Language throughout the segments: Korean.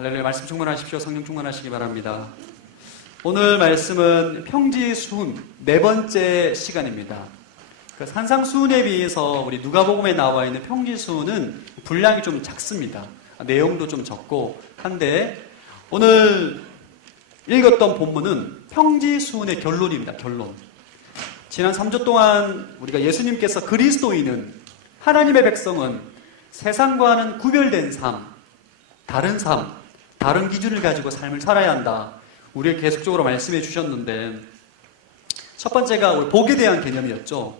할렐루야. 말씀 충만하십시오. 성령 충만하시기 바랍니다. 오늘 말씀은 평지수훈 네 번째 시간입니다. 그 산상수훈에 비해서 우리 누가복음에 나와 있는 평지수훈은 분량이 좀 작습니다. 내용도 좀 적고 한데 오늘 읽었던 본문은 평지수훈의 결론입니다. 결론. 지난 3주 동안 우리가 예수님께서 그리스도인은, 하나님의 백성은 세상과는 구별된 삶, 다른 기준을 가지고 삶을 살아야 한다. 우리에게 계속적으로 말씀해 주셨는데, 첫 번째가 우리 복에 대한 개념이었죠.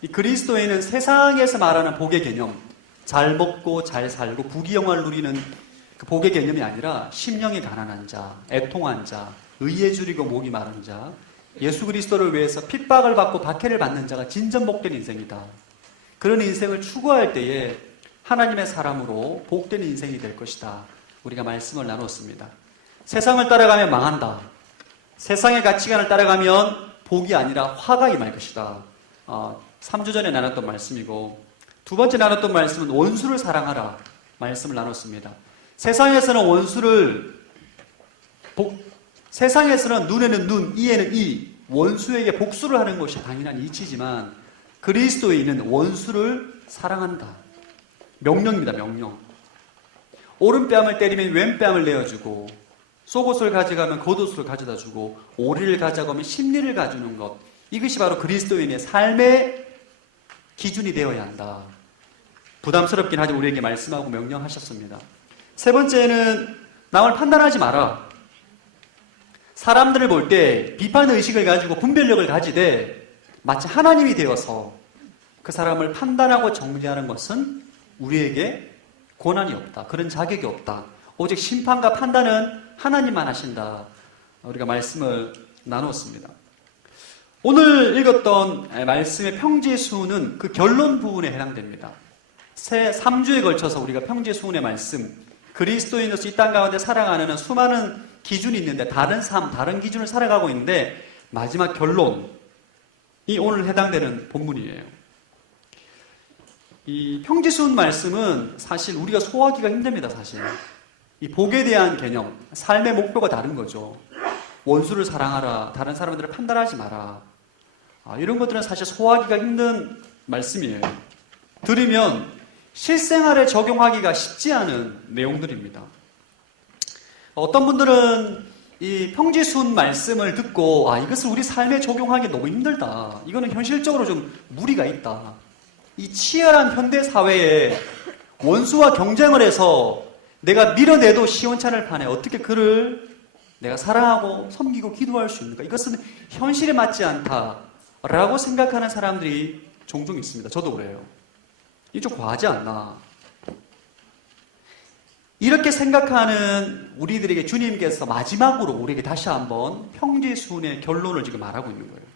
이 그리스도인은 세상에서 말하는 복의 개념, 잘 먹고 잘 살고 부귀영화를 누리는 그 복의 개념이 아니라 심령이 가난한 자, 애통한 자, 의에 줄이고 목이 마른 자, 예수 그리스도를 위해서 핍박을 받고 박해를 받는 자가 진정 복된 인생이다. 그런 인생을 추구할 때에 하나님의 사람으로 복된 인생이 될 것이다. 우리가 말씀을 나눴습니다. 세상을 따라가면 망한다. 세상의 가치관을 따라가면 복이 아니라 화가 임할 것이다. 3주 전에 나눴던 말씀이고, 두 번째 나눴던 말씀은 원수를 사랑하라 말씀을 나눴습니다. 세상에서는 세상에서는 눈에는 눈, 이에는 이, 원수에게 복수를 하는 것이 당연한 이치지만 그리스도인은 원수를 사랑한다. 명령입니다. 명령. 오른뺨을 때리면 왼뺨을 내어주고, 속옷을 가져가면 겉옷을 가져다 주고, 오리를 가져가면 심리를 가주는 것, 이것이 바로 그리스도인의 삶의 기준이 되어야 한다. 부담스럽긴 하지만 우리에게 말씀하고 명령하셨습니다. 세 번째는 남을 판단하지 마라. 사람들을 볼 때 비판의식을 가지고 분별력을 가지되 마치 하나님이 되어서 그 사람을 판단하고 정죄하는 것은 우리에게 권한이 없다. 그런 자격이 없다. 오직 심판과 판단은 하나님만 하신다. 우리가 말씀을 나누었습니다. 오늘 읽었던 말씀의 평지수훈은 그 결론 부분에 해당됩니다. 3주에 걸쳐서 우리가 평지수훈의 말씀, 그리스도인으로서 이 땅 가운데 살아가는 수많은 기준이 있는데 다른 삶, 다른 기준을 살아가고 있는데 마지막 결론이 오늘 해당되는 본문이에요. 이 평지수훈 말씀은 사실 우리가 소화하기가 힘듭니다. 사실 이 복에 대한 개념, 삶의 목표가 다른 거죠. 원수를 사랑하라, 다른 사람들을 판단하지 마라, 이런 것들은 사실 소화하기가 힘든 말씀이에요. 들으면 실생활에 적용하기가 쉽지 않은 내용들입니다. 어떤 분들은 이 평지수훈 말씀을 듣고 이것을 우리 삶에 적용하기 너무 힘들다. 이거는 현실적으로 좀 무리가 있다. 이 치열한 현대사회에 원수와 경쟁을 해서 내가 밀어내도 시원찮을 판에 어떻게 그를 내가 사랑하고 섬기고 기도할 수 있는가? 이것은 현실에 맞지 않다라고 생각하는 사람들이 종종 있습니다. 저도 그래요. 이게 좀 과하지 않나? 이렇게 생각하는 우리들에게 주님께서 마지막으로 우리에게 다시 한번 평지수훈의 결론을 지금 말하고 있는 거예요.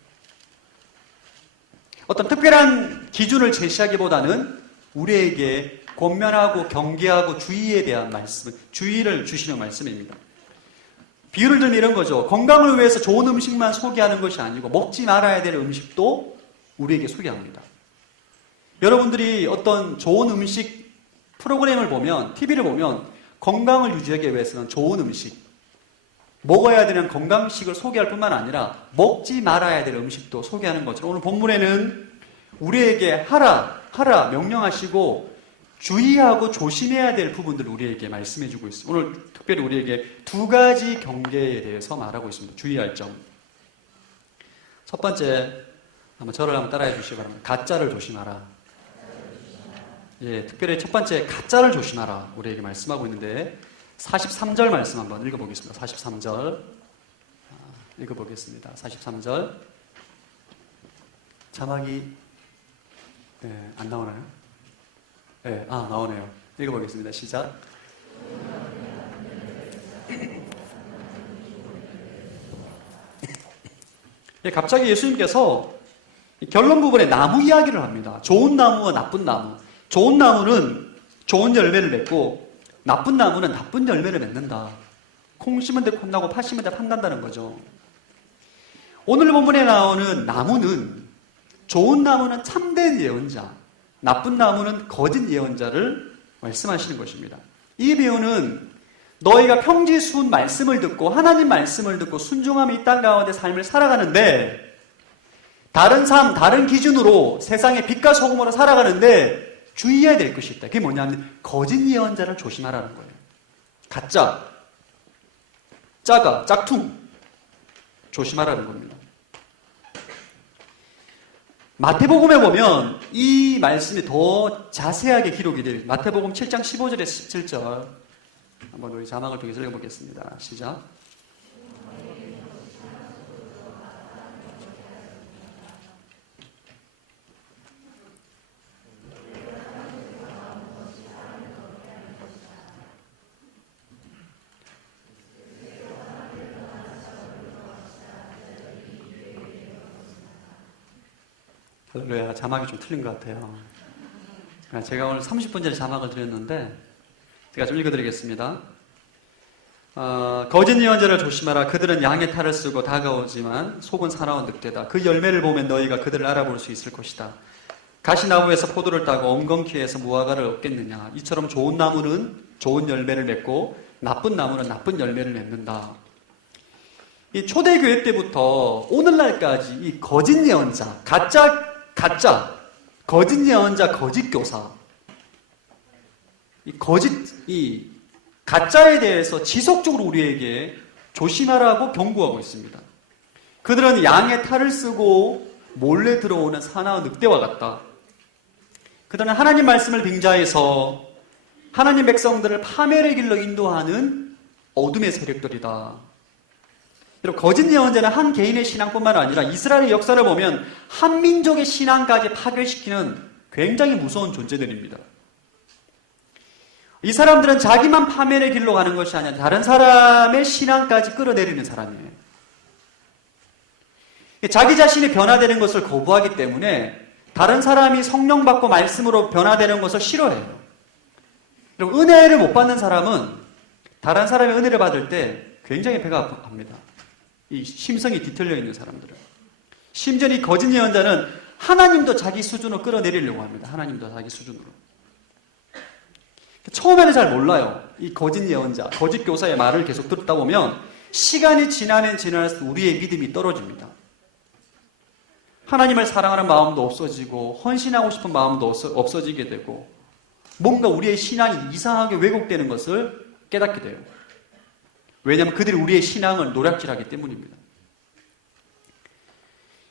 어떤 특별한 기준을 제시하기보다는 우리에게 권면하고 경계하고 주의에 대한 말씀, 주의를 주시는 말씀입니다. 비유를 들면 이런 거죠. 건강을 위해서 좋은 음식만 소개하는 것이 아니고 먹지 말아야 될 음식도 우리에게 소개합니다. 여러분들이 어떤 좋은 음식 프로그램을 보면, TV를 보면 건강을 유지하기 위해서는 좋은 음식, 먹어야 되는 건강식을 소개할 뿐만 아니라 먹지 말아야 될 음식도 소개하는 것처럼 오늘 본문에는 우리에게 하라 명령하시고 주의하고 조심해야 될 부분들을 우리에게 말씀해 주고 있습니다. 오늘 특별히 우리에게 두 가지 경계에 대해서 말하고 있습니다. 주의할 점. 첫 번째, 저를 한번 따라해 주시기 바랍니다. 가짜를 조심하라. 특별히 첫 번째, 가짜를 조심하라. 우리에게 말씀하고 있는데 43절 말씀 한번 읽어보겠습니다. 43절 읽어보겠습니다. 43절 자막이 안 나오나요? 나오네요. 읽어보겠습니다. 시작. 갑자기 예수님께서 결론 부분에 나무 이야기를 합니다. 좋은 나무와 나쁜 나무. 좋은 나무는 좋은 열매를 맺고 나쁜 나무는 나쁜 열매를 맺는다. 콩 심은 데 콩나고 팥 심은 데 팥 난다는 거죠. 오늘 본문에 나오는 나무는, 좋은 나무는 참된 예언자, 나쁜 나무는 거짓 예언자를 말씀하시는 것입니다. 이 비유는 너희가 평지수훈 말씀을 듣고 하나님 말씀을 듣고 순종하며 이 땅 가운데 삶을 살아가는데 다른 삶, 다른 기준으로 세상의 빛과 소금으로 살아가는데 주의해야 될 것이 있다. 그게 뭐냐면 거짓 예언자를 조심하라는 거예요. 가짜, 짜가, 짝퉁 조심하라는 겁니다. 마태복음에 보면 이 말씀이 더 자세하게 기록이 돼요. 마태복음 7장 15절에 17절 한번 우리 자막을 통해서 읽어보겠습니다. 시작. 할렐루야. 자막이 좀 틀린 것 같아요. 제가 오늘 30분짜리 자막을 드렸는데 제가 좀 읽어드리겠습니다. 거짓 예언자를 조심하라. 그들은 양의 탈을 쓰고 다가오지만 속은 사나운 늑대다. 그 열매를 보면 너희가 그들을 알아볼 수 있을 것이다. 가시나무에서 포도를 따고 엉겅퀴에서 무화과를 얻겠느냐. 이처럼 좋은 나무는 좋은 열매를 맺고 나쁜 나무는 나쁜 열매를 맺는다. 이 초대교회 때부터 오늘날까지 이 거짓 예언자, 가짜, 거짓 예언자, 거짓 교사, 이 가짜에 대해서 지속적으로 우리에게 조심하라고 경고하고 있습니다. 그들은 양의 탈을 쓰고 몰래 들어오는 사나운 늑대와 같다. 그들은 하나님 말씀을 빙자해서 하나님 백성들을 파멸의 길로 인도하는 어둠의 세력들이다. 여러분, 거짓 예언자는 한 개인의 신앙뿐만 아니라 이스라엘의 역사를 보면 한 민족의 신앙까지 파괴시키는 굉장히 무서운 존재들입니다. 이 사람들은 자기만 파멸의 길로 가는 것이 아니라 다른 사람의 신앙까지 끌어내리는 사람이에요. 자기 자신이 변화되는 것을 거부하기 때문에 다른 사람이 성령 받고 말씀으로 변화되는 것을 싫어해요. 그리고 은혜를 못 받는 사람은 다른 사람의 은혜를 받을 때 굉장히 배가 아픕니다. 이 심성이 뒤틀려 있는 사람들은. 심지어 이 거짓 예언자는 하나님도 자기 수준으로 끌어내리려고 합니다. 하나님도 자기 수준으로. 처음에는 잘 몰라요. 이 거짓 예언자, 거짓 교사의 말을 계속 듣다 보면 시간이 지나면 지날수록 우리의 믿음이 떨어집니다. 하나님을 사랑하는 마음도 없어지고 헌신하고 싶은 마음도 없어지게 되고 뭔가 우리의 신앙이 이상하게 왜곡되는 것을 깨닫게 돼요. 왜냐하면 그들이 우리의 신앙을 노략질하기 때문입니다.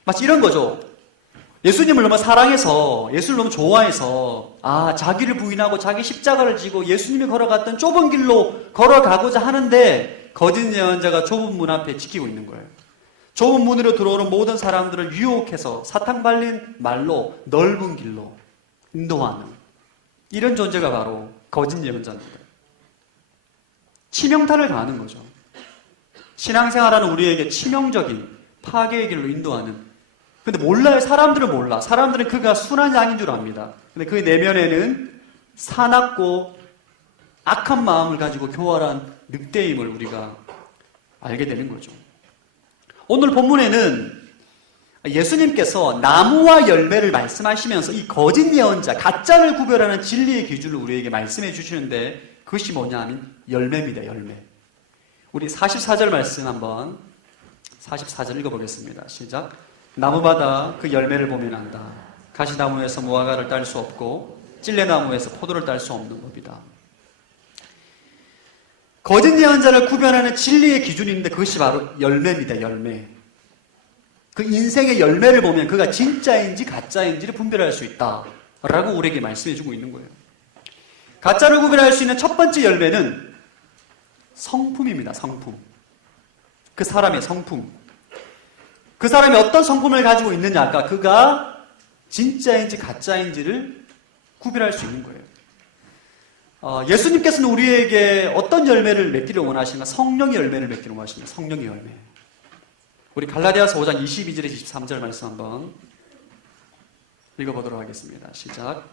마치 이런 거죠. 예수님을 너무 사랑해서, 예수를 너무 좋아해서, 자기를 부인하고 자기 십자가를 지고 예수님이 걸어갔던 좁은 길로 걸어가고자 하는데 거짓 예언자가 좁은 문 앞에 지키고 있는 거예요. 좁은 문으로 들어오는 모든 사람들을 유혹해서 사탕 발린 말로 넓은 길로 인도하는 이런 존재가 바로 거짓 예언자입니다. 치명타를 가하는 거죠. 신앙생활하는 우리에게 치명적인 파괴의 길로 인도하는. 근데 몰라요. 사람들은 몰라. 사람들은 그가 순한 양인 줄 압니다. 근데 그 내면에는 사납고 악한 마음을 가지고 교활한 늑대임을 우리가 알게 되는 거죠. 오늘 본문에는 예수님께서 나무와 열매를 말씀하시면서 이 거짓 예언자, 가짜를 구별하는 진리의 기준을 우리에게 말씀해 주시는데 그것이 뭐냐 하면 열매입니다. 열매. 우리 44절 말씀 한번 44절 읽어보겠습니다. 시작. 나무마다 그 열매를 보면 안다. 가시나무에서 무화과를 딸 수 없고 찔레나무에서 포도를 딸 수 없는 법이다. 거짓 예언자를 구별하는 진리의 기준인데 그것이 바로 열매입니다. 열매. 그 인생의 열매를 보면 그가 진짜인지 가짜인지를 분별할 수 있다라고 우리에게 말씀해 주고 있는 거예요. 가짜를 구별할 수 있는 첫 번째 열매는 성품입니다. 성품. 그 사람의 성품. 그 사람이 어떤 성품을 가지고 있느냐가 그가 진짜인지 가짜인지를 구별할 수 있는 거예요. 예수님께서는 우리에게 어떤 열매를 맺기를 원하시는가? 성령의 열매를 맺기를 원하십니다. 성령의 열매. 우리 갈라디아서 5장 22절에 23절 말씀 한번 읽어보도록 하겠습니다. 시작.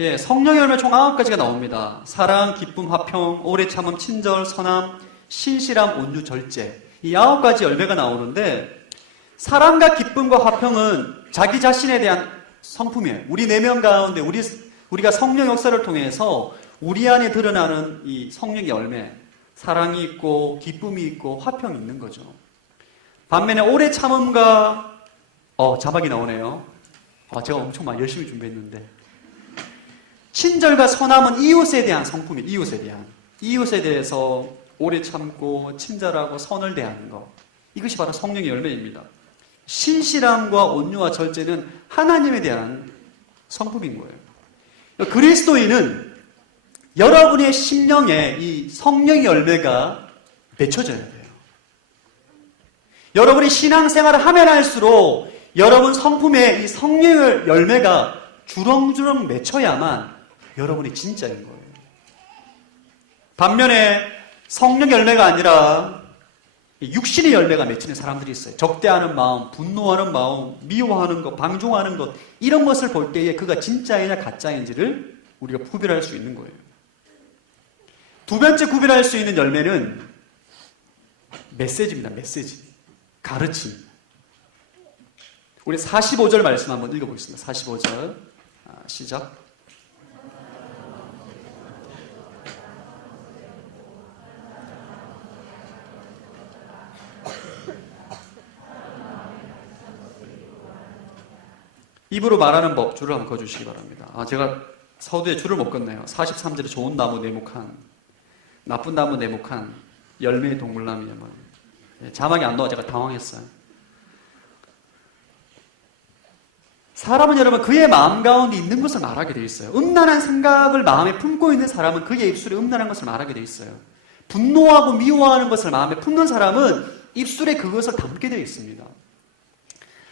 예, 성령의 열매 총 9가지가 나옵니다. 사랑, 기쁨, 화평, 오래 참음, 친절, 선함, 신실함, 온유, 절제. 이 9가지 열매가 나오는데 사랑과 기쁨과 화평은 자기 자신에 대한 성품이에요. 우리 내면 가운데 우리가 성령 역사를 통해서 우리 안에 드러나는 이 성령의 열매, 사랑이 있고 기쁨이 있고 화평이 있는 거죠. 반면에 오래 참음과 자막이 나오네요. 제가 엄청 많이 열심히 준비했는데 친절과 선함은 이웃에 대한 성품이에요. 이웃에 대해서 오래 참고 친절하고 선을 대하는 것, 이것이 바로 성령의 열매입니다. 신실함과 온유와 절제는 하나님에 대한 성품인 거예요. 그리스도인은 여러분의 심령에 이 성령의 열매가 맺혀져야 돼요. 여러분이 신앙생활을 하면 할수록 여러분 성품에 이 성령의 열매가 주렁주렁 맺혀야만 여러분이 진짜인 거예요. 반면에 성령 열매가 아니라 육신의 열매가 맺히는 사람들이 있어요. 적대하는 마음, 분노하는 마음, 미워하는 것, 방종하는 것, 이런 것을 볼 때에 그가 진짜이냐 가짜인지를 우리가 구별할 수 있는 거예요. 두 번째 구별할 수 있는 열매는 메시지입니다. 메시지. 가르침. 우리 45절 말씀 한번 읽어보겠습니다. 45절. 시작. 입으로 말하는 법, 줄을 한번 그어주시기 바랍니다. 제가 서두에 줄을 못 긋네요. 43절에 좋은 나무 네모칸, 나쁜 나무 네모칸, 열매의 동물나무야만. 자막이 안 나와 제가 당황했어요. 사람은 여러분 그의 마음 가운데 있는 것을 말하게 되어 있어요. 음란한 생각을 마음에 품고 있는 사람은 그의 입술에 음란한 것을 말하게 되어 있어요. 분노하고 미워하는 것을 마음에 품는 사람은 입술에 그것을 담게 되어 있습니다.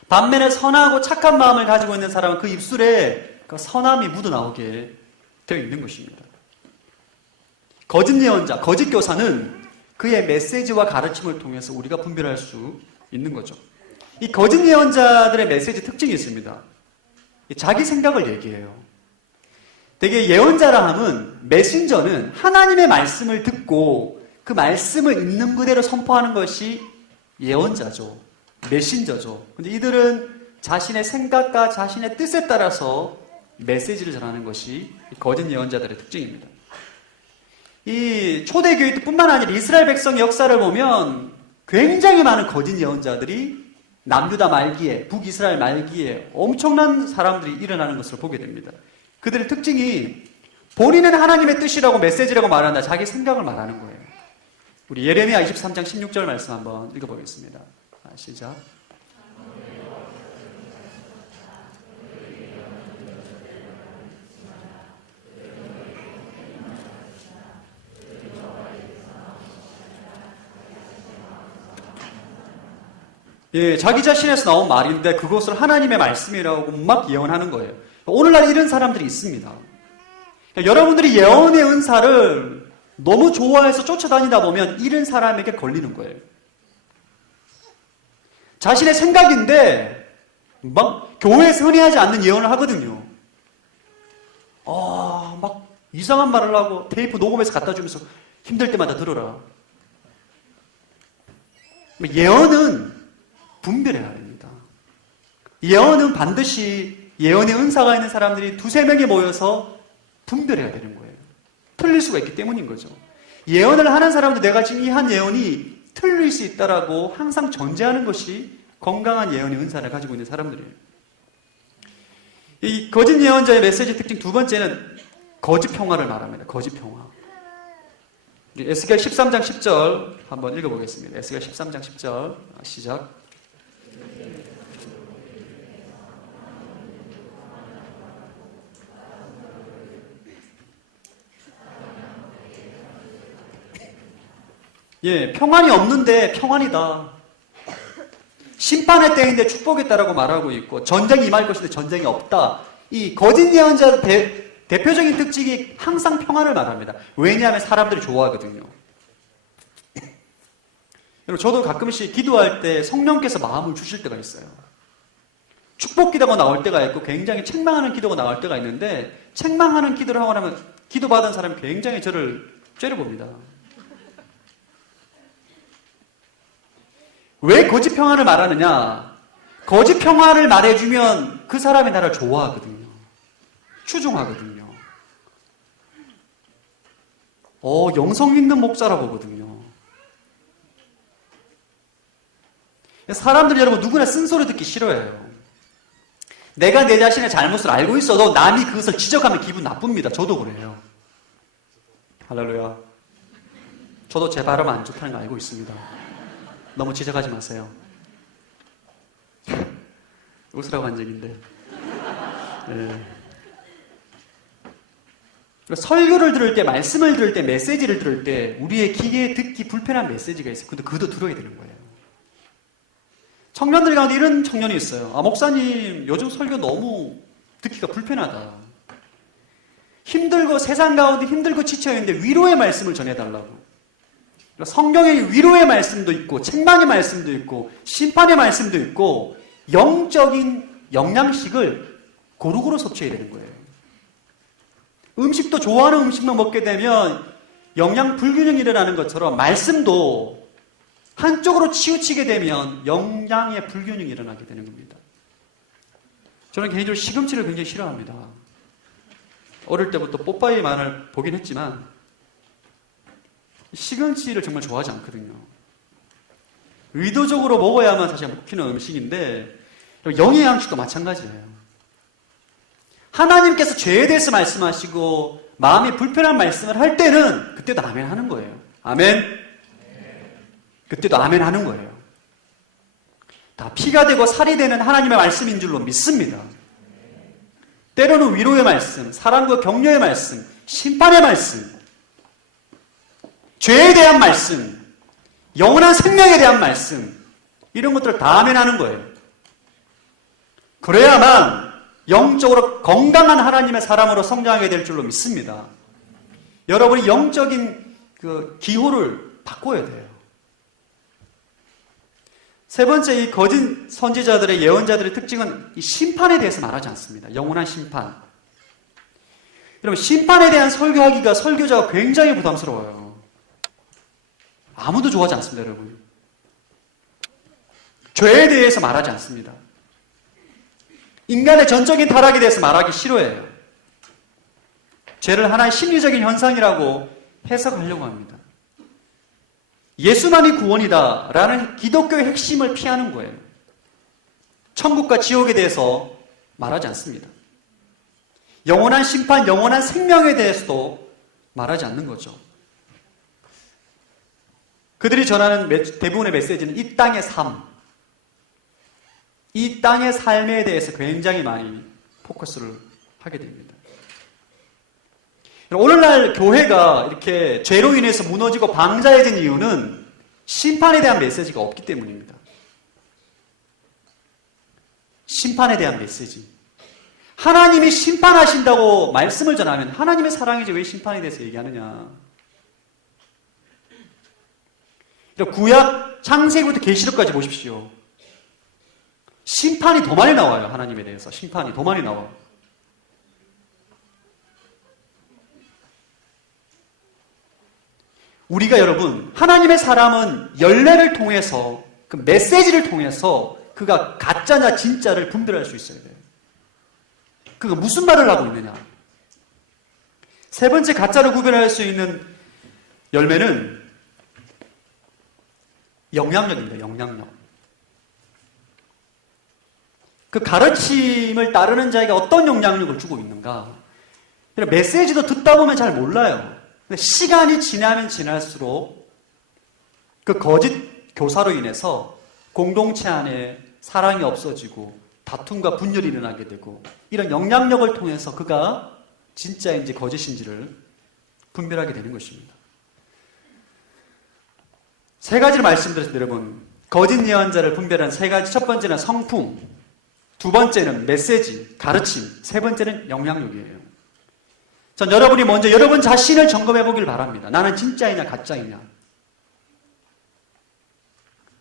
반면에 선하고 착한 마음을 가지고 있는 사람은 그 입술에 그 선함이 묻어나오게 되어 있는 것입니다. 거짓 예언자, 거짓 교사는 그의 메시지와 가르침을 통해서 우리가 분별할 수 있는 거죠. 이 거짓 예언자들의 메시지 특징이 있습니다. 자기 생각을 얘기해요. 되게 예언자라 함은, 메신저는 하나님의 말씀을 듣고 그 말씀을 있는 그대로 선포하는 것이 예언자죠. 메신저죠. 근데 이들은 자신의 생각과 자신의 뜻에 따라서 메시지를 전하는 것이 거짓 예언자들의 특징입니다. 이 초대교회 뿐만 아니라 이스라엘 백성의 역사를 보면 굉장히 많은 거짓 예언자들이 남유다 말기에, 북이스라엘 말기에 엄청난 사람들이 일어나는 것을 보게 됩니다. 그들의 특징이 본인은 하나님의 뜻이라고 메시지라고 말한다. 자기 생각을 말하는 거예요. 우리 예레미야 23장 16절 말씀 한번 읽어보겠습니다. 시작. 자기 자신에서 나온 말인데 그것을 하나님의 말씀이라고 막 예언하는 거예요. 오늘날 이런 사람들이 있습니다. 여러분들이 예언의 은사를 너무 좋아해서 쫓아다니다 보면 이런 사람에게 걸리는 거예요. 자신의 생각인데 막 교회에서 흔히 하지 않는 예언을 하거든요. 막 이상한 말을 하고 테이프 녹음해서 갖다 주면서 힘들 때마다 들어라. 예언은 분별해야 됩니다. 예언은 반드시 예언의 은사가 있는 사람들이 두세 명이 모여서 분별해야 되는 거예요. 틀릴 수가 있기 때문인 거죠. 예언을 하는 사람도 내가 지금 이 한 예언이 틀릴 수 있다라고 항상 전제하는 것이 건강한 예언의 은사를 가지고 있는 사람들이에요. 이 거짓 예언자의 메시지 특징 두 번째는 거짓 평화를 말합니다. 거짓 평화. 에스겔 13장 10절 한번 읽어보겠습니다. 에스겔 13장 10절 시작. 평안이 없는데 평안이다. 심판의 때인데 축복이 있다라고 말하고 있고 전쟁이 임할 것인데 전쟁이 없다. 이 거짓 예언자 대표적인 특징이 항상 평안을 말합니다. 왜냐하면 사람들이 좋아하거든요. 여러분, 저도 가끔씩 기도할 때 성령께서 마음을 주실 때가 있어요. 축복 기도가 나올 때가 있고 굉장히 책망하는 기도가 나올 때가 있는데 책망하는 기도를 하고 나면 기도받은 사람이 굉장히 저를 째려봅니다. 왜 거짓 평안을 말하느냐? 거짓 평안을 말해주면 그 사람이 나를 좋아하거든요. 추종하거든요. 영성 있는 목사라 보거든요. 사람들이 여러분 누구나 쓴소리 듣기 싫어해요. 내가 내 자신의 잘못을 알고 있어도 남이 그것을 지적하면 기분 나쁩니다. 저도 그래요. 할렐루야. 저도 제 발음 안 좋다는 거 알고 있습니다. 너무 지적하지 마세요. 웃으라고 한 적인데. 네. 설교를 들을 때, 말씀을 들을 때, 메시지를 들을 때 우리의 귀에 듣기 불편한 메시지가 있어요. 근데 그것도 들어야 되는 거예요. 청년들 가운데 이런 청년이 있어요. 목사님 요즘 설교 너무 듣기가 불편하다. 힘들고 세상 가운데 힘들고 지쳐있는데 위로의 말씀을 전해달라고. 성경에 위로의 말씀도 있고 책망의 말씀도 있고 심판의 말씀도 있고 영적인 영양식을 고루고루 섭취해야 되는 거예요. 음식도 좋아하는 음식만 먹게 되면 영양 불균형이 일어나는 것처럼 말씀도 한쪽으로 치우치게 되면 영양의 불균형이 일어나게 되는 겁니다. 저는 개인적으로 시금치를 굉장히 싫어합니다. 어릴 때부터 뽀빠이만을 보긴 했지만 시금치를 정말 좋아하지 않거든요. 의도적으로 먹어야만 사실 먹히는 음식인데 영의 양식도 마찬가지예요. 하나님께서 죄에 대해서 말씀하시고 마음이 불편한 말씀을 할 때는 그때도 아멘 하는 거예요. 아멘. 그때도 아멘 하는 거예요. 다 피가 되고 살이 되는 하나님의 말씀인 줄로 믿습니다. 때로는 위로의 말씀, 사랑과 격려의 말씀, 심판의 말씀, 죄에 대한 말씀, 영원한 생명에 대한 말씀, 이런 것들을 다 아멘 하는 거예요. 그래야만 영적으로 건강한 하나님의 사람으로 성장하게 될 줄로 믿습니다. 여러분이 영적인 그 기호를 바꿔야 돼요. 세 번째, 이 거짓 선지자들의 예언자들의 특징은 이 심판에 대해서 말하지 않습니다. 영원한 심판. 여러분, 심판에 대한 설교하기가 설교자가 굉장히 부담스러워요. 아무도 좋아하지 않습니다, 여러분. 죄에 대해서 말하지 않습니다. 인간의 전적인 타락에 대해서 말하기 싫어해요. 죄를 하나의 심리적인 현상이라고 해석하려고 합니다. 예수만이 구원이다 라는 기독교의 핵심을 피하는 거예요. 천국과 지옥에 대해서 말하지 않습니다. 영원한 심판, 영원한 생명에 대해서도 말하지 않는 거죠. 그들이 전하는 대부분의 메시지는 이 땅의 삶, 이 땅의 삶에 대해서 굉장히 많이 포커스를 하게 됩니다. 오늘날 교회가 이렇게 죄로 인해서 무너지고 방자해진 이유는 심판에 대한 메시지가 없기 때문입니다. 심판에 대한 메시지. 하나님이 심판하신다고 말씀을 전하면 하나님의 사랑이지 왜 심판에 대해서 얘기하느냐. 구약 창세기부터 계시록까지 보십시오. 심판이 더 많이 나와요. 하나님에 대해서 심판이 더 많이 나와요. 우리가 여러분, 하나님의 사람은 열매를 통해서, 그 메시지를 통해서 그가 가짜냐 진짜를 분별할 수 있어야 돼요. 그가 무슨 말을 하고 있느냐. 세 번째 가짜를 구별할 수 있는 열매는 영향력입니다. 영향력. 그 가르침을 따르는 자에게 어떤 영향력을 주고 있는가. 메시지도 듣다 보면 잘 몰라요. 근데 시간이 지나면 지날수록 그 거짓 교사로 인해서 공동체 안에 사랑이 없어지고 다툼과 분열이 일어나게 되고 이런 영향력을 통해서 그가 진짜인지 거짓인지를 분별하게 되는 것입니다. 세 가지를 말씀드렸습니다, 여러분. 거짓 예언자를 분별하는 세 가지. 첫 번째는 성품, 두 번째는 메시지, 가르침, 세 번째는 영향력이에요. 전 여러분이 먼저 여러분 자신을 점검해 보길 바랍니다. 나는 진짜이냐 가짜이냐.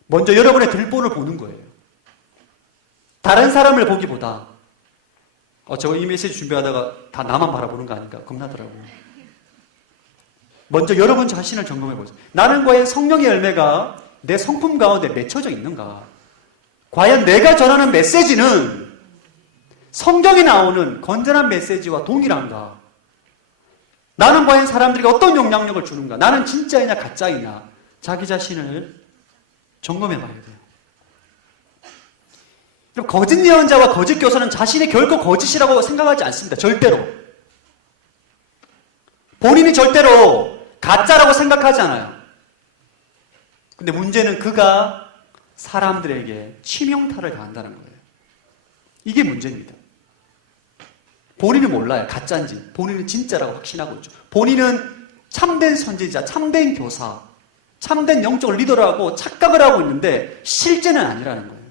먼저 여러분의 들보를 보는 거예요. 다른 사람을 보기보다 저 이 메시지 준비하다가 다 나만 바라보는 거 아닐까 겁나더라고요. 먼저 여러분 자신을 점검해 보세요. 나는 과연 성령의 열매가 내 성품 가운데 맺혀져 있는가? 과연 내가 전하는 메시지는 성경에 나오는 건전한 메시지와 동일한가? 나는 과연 사람들에게 어떤 영향력을 주는가? 나는 진짜이냐 가짜이냐? 자기 자신을 점검해 봐야 돼요. 거짓 예언자와 거짓 교사는 자신이 결코 거짓이라고 생각하지 않습니다. 절대로. 본인이 절대로 가짜라고 생각하지 않아요. 근데 문제는 그가 사람들에게 치명타를 당한다는 거예요. 이게 문제입니다. 본인은 몰라요. 가짜인지. 본인은 진짜라고 확신하고 있죠. 본인은 참된 선지자, 참된 교사, 참된 영적 리더라고 착각을 하고 있는데 실제는 아니라는 거예요.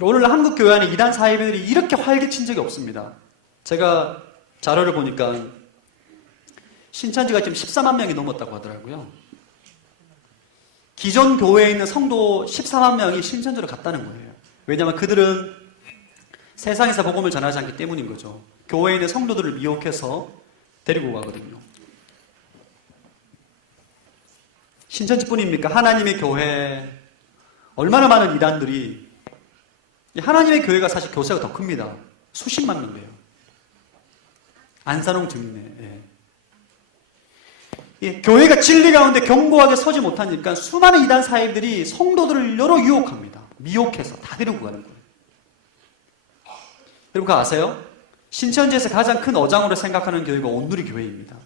오늘날 한국 교회 안에 이단 사이비들이 이렇게 활개친 적이 없습니다. 제가 자료를 보니까 신천지가 지금 14만 명이 넘었다고 하더라고요. 기존 교회에 있는 성도 14만 명이 신천지로 갔다는 거예요. 왜냐하면 그들은 세상에서 복음을 전하지 않기 때문인 거죠. 교회에 있는 성도들을 미혹해서 데리고 가거든요. 신천지뿐입니까? 하나님의 교회, 얼마나 많은 이단들이, 하나님의 교회가 사실 교세가 더 큽니다. 수십만 명 돼요. 안산홍 증인회. 예, 교회가 진리 가운데 견고하게 서지 못하니까 수많은 이단 사이들이 성도들을 여러 유혹합니다. 미혹해서 다 데리고 가는 거예요. 여러분 그거 아세요? 신천지에서 가장 큰 어장으로 생각하는 교회가 온누리 교회입니다.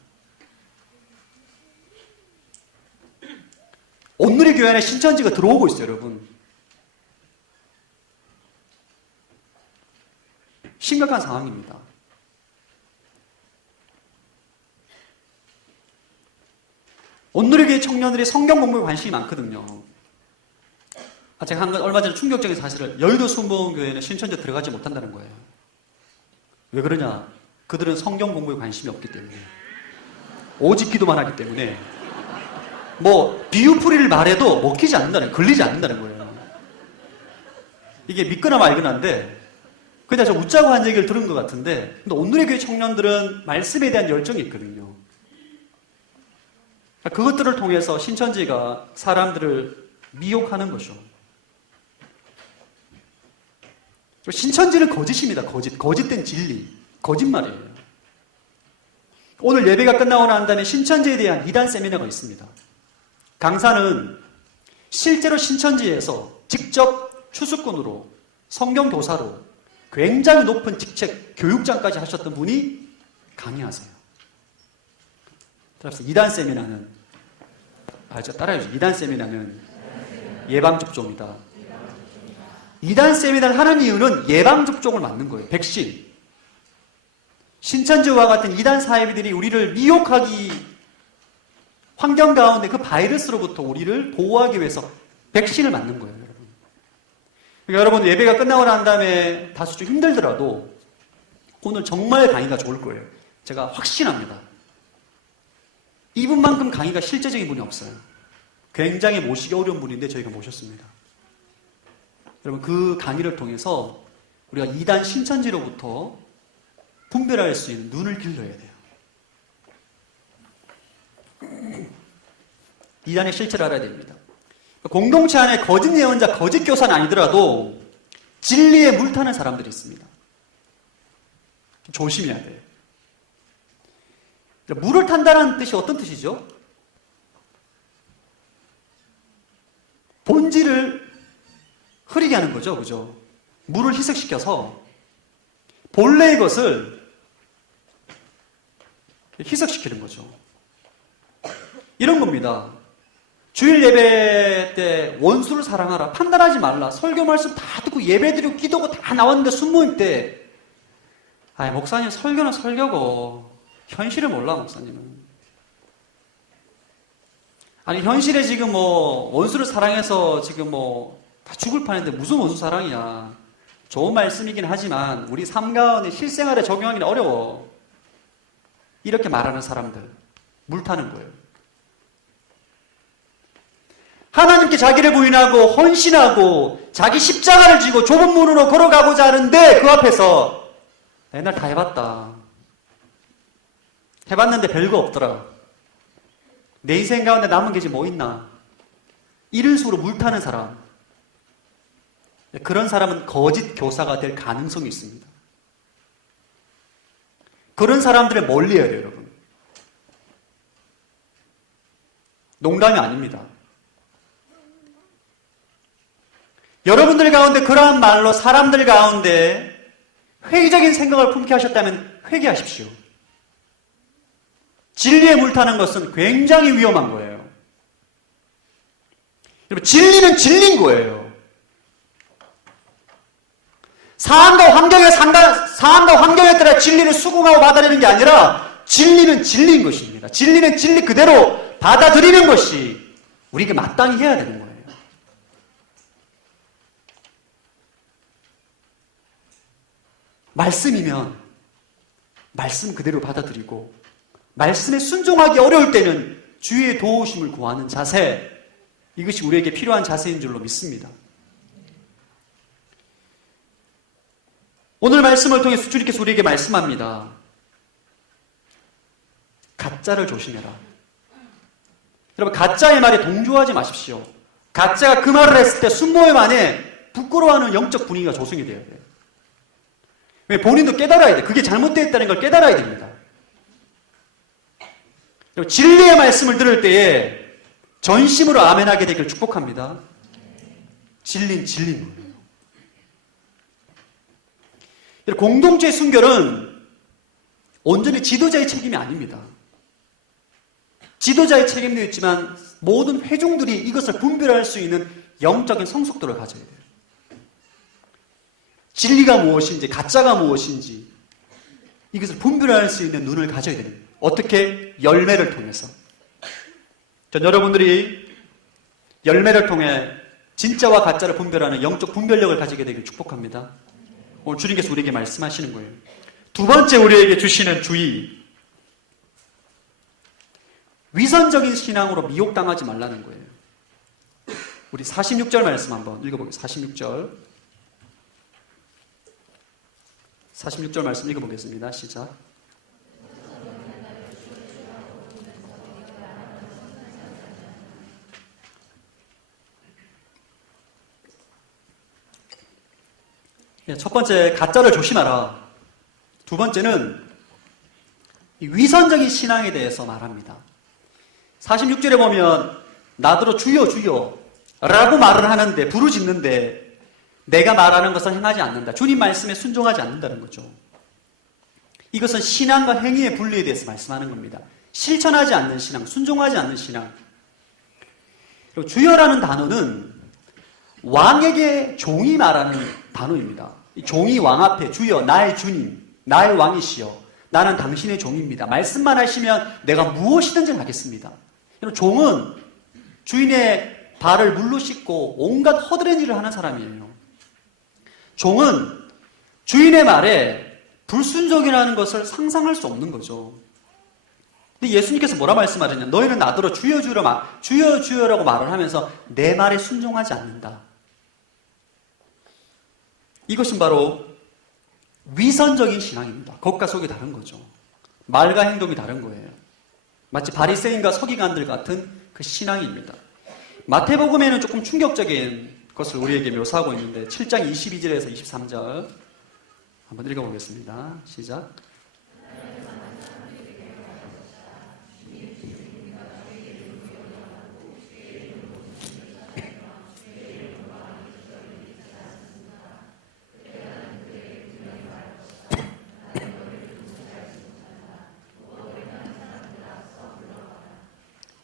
온누리 교회 안에 신천지가 들어오고 있어요, 여러분. 심각한 상황입니다. 온누리교회 청년들이 성경 공부에 관심이 많거든요. 제가 얼마 전에 충격적인 사실을, 여의도 순복음교회는 신천지에 들어가지 못한다는 거예요. 왜 그러냐? 그들은 성경 공부에 관심이 없기 때문에, 오직 기도만 하기 때문에, 비유풀이를 말해도 먹히지 않는다는, 걸리지 않는다는 거예요. 이게 믿거나 말거나인데, 그냥 저 웃자고 한 얘기를 들은 것 같은데, 근데 온누리교회 청년들은 말씀에 대한 열정이 있거든요. 그것들을 통해서 신천지가 사람들을 미혹하는 거죠. 신천지는 거짓입니다. 거짓된 진리, 거짓말이에요. 오늘 예배가 끝나고 난 다음에 신천지에 대한 이단 세미나가 있습니다. 강사는 실제로 신천지에서 직접 추수꾼으로, 성경교사로 굉장히 높은 직책, 교육장까지 하셨던 분이 강의하세요. 따라서 이단 세미나는, 따라해야죠. 이단 세미나는 예방접종이다. 이단 세미나를 하는 이유는 예방접종을 맞는 거예요. 백신. 신천지와 같은 이단 사이비들이 우리를 미혹하기, 환경 가운데 그 바이러스로부터 우리를 보호하기 위해서 백신을 맞는 거예요, 여러분. 그러니까 여러분, 예배가 끝나고 난 다음에 다소 좀 힘들더라도 오늘 정말 강의가 좋을 거예요. 제가 확신합니다. 이분만큼 강의가 실제적인 분이 없어요. 굉장히 모시기 어려운 분인데 저희가 모셨습니다. 여러분, 그 강의를 통해서 우리가 이단 신천지로부터 분별할 수 있는 눈을 길러야 돼요. 이단의 실체를 알아야 됩니다. 공동체 안에 거짓 예언자, 거짓 교사는 아니더라도 진리에 물타는 사람들이 있습니다. 조심해야 돼요. 물을 탄다는 뜻이 어떤 뜻이죠? 본질을 흐리게 하는 거죠. 그죠? 물을 희석시켜서 본래의 것을 희석시키는 거죠. 이런 겁니다. 주일 예배 때 원수를 사랑하라, 판단하지 말라, 설교 말씀 다 듣고 예배 드리고 기도고 다 나왔는데 순모임 때, 목사님 설교는 설교고 현실을 몰라, 목사님은. 현실에 지금 원수를 사랑해서 지금 다 죽을 판인데 무슨 원수 사랑이야. 좋은 말씀이긴 하지만 우리 삶 가운데 실생활에 적용하기는 어려워. 이렇게 말하는 사람들, 물타는 거예요. 하나님께 자기를 부인하고 헌신하고 자기 십자가를 지고 좁은 문으로 걸어가고자 하는데 그 앞에서 옛날 다 해봤다. 해봤는데 별거 없더라. 내 인생 가운데 남은 게 이제 뭐 있나? 이런 식으로 물타는 사람. 그런 사람은 거짓 교사가 될 가능성이 있습니다. 그런 사람들을 멀리해야 돼요, 여러분. 농담이 아닙니다. 여러분들 가운데 그러한 말로 사람들 가운데 회의적인 생각을 품게 하셨다면 회개하십시오. 진리에 물타는 것은 굉장히 위험한 거예요. 여러분, 진리는 진리인 거예요. 상황과 환경에 따라 진리를 수긍하고 받아들이는 게 아니라 진리는 진리인 것입니다. 진리는 진리 그대로 받아들이는 것이 우리가 마땅히 해야 되는 거예요. 말씀이면 말씀 그대로 받아들이고 말씀에 순종하기 어려울 때는 주의 도우심을 구하는 자세, 이것이 우리에게 필요한 자세인 줄로 믿습니다. 오늘 말씀을 통해 주님께서 우리에게 말씀합니다. 가짜를 조심해라. 여러분, 가짜의 말에 동조하지 마십시오. 가짜가 그 말을 했을 때 순모임 안에 부끄러워하는 영적 분위기가 조성이 되어야 돼요. 왜? 본인도 깨달아야 돼. 그게 잘못되었다는 걸 깨달아야 됩니다. 여러분, 진리의 말씀을 들을 때에 전심으로 아멘하게 되기를 축복합니다. 진리인 거예요. 공동체의 순결은 온전히 지도자의 책임이 아닙니다. 지도자의 책임도 있지만 모든 회중들이 이것을 분별할 수 있는 영적인 성숙도를 가져야 돼요. 진리가 무엇인지 가짜가 무엇인지 이것을 분별할 수 있는 눈을 가져야 됩니다. 어떻게? 열매를 통해서. 전 여러분들이 열매를 통해 진짜와 가짜를 분별하는 영적 분별력을 가지게 되길 축복합니다. 오늘 주님께서 우리에게 말씀하시는 거예요. 두 번째 우리에게 주시는 주의, 위선적인 신앙으로 미혹당하지 말라는 거예요. 우리 46절 말씀 한번 읽어보겠습니다. 46절 말씀 읽어보겠습니다. 시작. 첫 번째, 가짜를 조심하라. 두 번째는 위선적인 신앙에 대해서 말합니다. 46절에 보면 나더러 주여 주여 라고 말을 하는데, 부르짖는데 내가 말하는 것을 행하지 않는다. 주님 말씀에 순종하지 않는다는 거죠. 이것은 신앙과 행위의 분리에 대해서 말씀하는 겁니다. 실천하지 않는 신앙, 순종하지 않는 신앙. 그리고 주여라는 단어는 왕에게 종이 말하는 단어입니다. 종이 왕 앞에 주여, 나의 주님, 나의 왕이시여, 나는 당신의 종입니다. 말씀만 하시면 내가 무엇이든지 하겠습니다. 종은 주인의 발을 물로 씻고 온갖 허드렛 일을 하는 사람이에요. 종은 주인의 말에 불순종이라는 것을 상상할 수 없는 거죠. 근데 예수님께서 뭐라 말씀하셨냐? 너희는 나더러 주여 주여라고 말을 하면서 내 말에 순종하지 않는다. 이것은 바로 위선적인 신앙입니다. 겉과 속이 다른 거죠. 말과 행동이 다른 거예요. 마치 바리새인과 서기관들 같은 그 신앙입니다. 마태복음에는 조금 충격적인 것을 우리에게 묘사하고 있는데 7장 22절에서 23절 한번 읽어보겠습니다. 시작.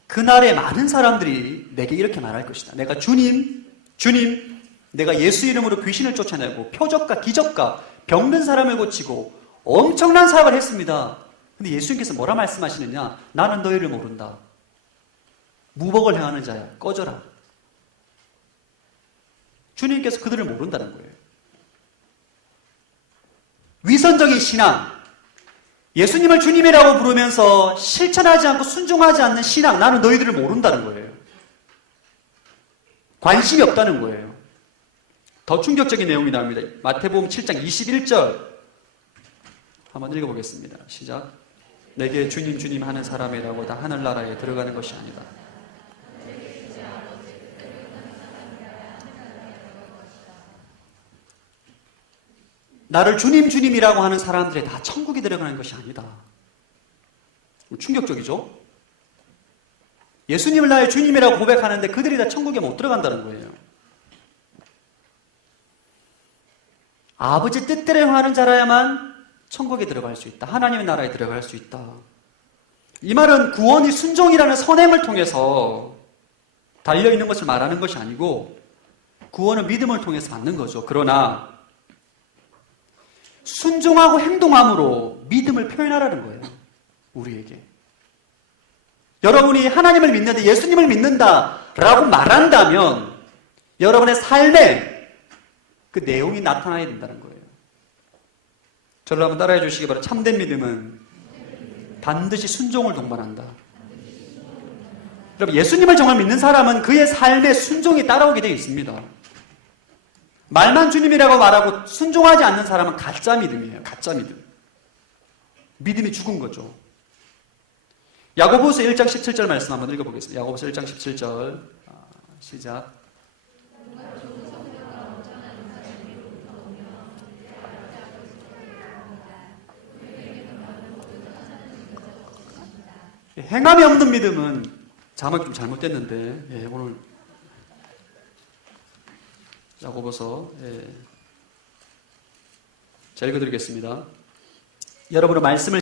그날에 많은 사람들이 내게 이렇게 말할 것이다. 내가 주님, 내가 예수 이름으로 귀신을 쫓아내고 표적과 기적과 병든 사람을 고치고 엄청난 사역을 했습니다. 근데 예수님께서 뭐라 말씀하시느냐? 나는 너희를 모른다. 무복을 행하는 자야, 꺼져라. 주님께서 그들을 모른다는 거예요. 위선적인 신앙, 예수님을 주님이라고 부르면서 실천하지 않고 순종하지 않는 신앙, 나는 너희들을 모른다는 거예요. 관심이 없다는 거예요. 더 충격적인 내용이 나옵니다. 마태복음 7장 21절 한번 읽어보겠습니다. 시작. 내게 주님 주님 하는 사람이라고 다 하늘나라에 들어가는 것이 아니다. 나를 주님 주님이라고 하는 사람들이 다 천국에 들어가는 것이 아니다. 충격적이죠? 예수님을 나의 주님이라고 고백하는데 그들이 다 천국에 못 들어간다는 거예요. 아버지 뜻대로 행하는 자라야만 천국에 들어갈 수 있다. 하나님의 나라에 들어갈 수 있다. 이 말은 구원이 순종이라는 선행을 통해서 달려있는 것을 말하는 것이 아니고 구원은 믿음을 통해서 받는 거죠. 그러나 순종하고 행동함으로 믿음을 표현하라는 거예요. 우리에게. 여러분이 하나님을 믿는데 예수님을 믿는다라고 말한다면 여러분의 삶에 그 내용이 나타나야 된다는 거예요. 저를 한번 따라해 주시기 바랍니다. 참된 믿음은 반드시 순종을 동반한다. 여러분, 예수님을 정말 믿는 사람은 그의 삶에 순종이 따라오게 되어 있습니다. 말만 주님이라고 말하고 순종하지 않는 사람은 가짜 믿음이에요. 가짜 믿음. 믿음이 죽은 거죠. 야고보서 1장 17절 말씀 한번 읽어보겠습니다. 야고보서 1장 17절 시작. 행함이 없는 믿음은 자막이 좀 잘못됐는데 오늘 야고보서 자 읽어드리겠습니다. 여러분은 말씀을